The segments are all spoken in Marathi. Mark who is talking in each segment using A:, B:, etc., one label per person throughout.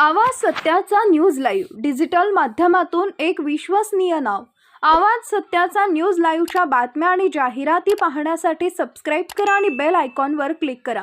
A: आवाज सत्याचा न्यूज लाईव्ह. डिजिटल माध्यमातून एक विश्वसनीय नाव. आवाज सत्याचा न्यूज लाईव्हच्या बातम्या आणि जाहिराती पाहण्यासाठी सबस्क्राईब करा आणि बेल आयकॉनवर क्लिक करा.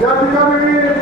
B: Já ficaram aí.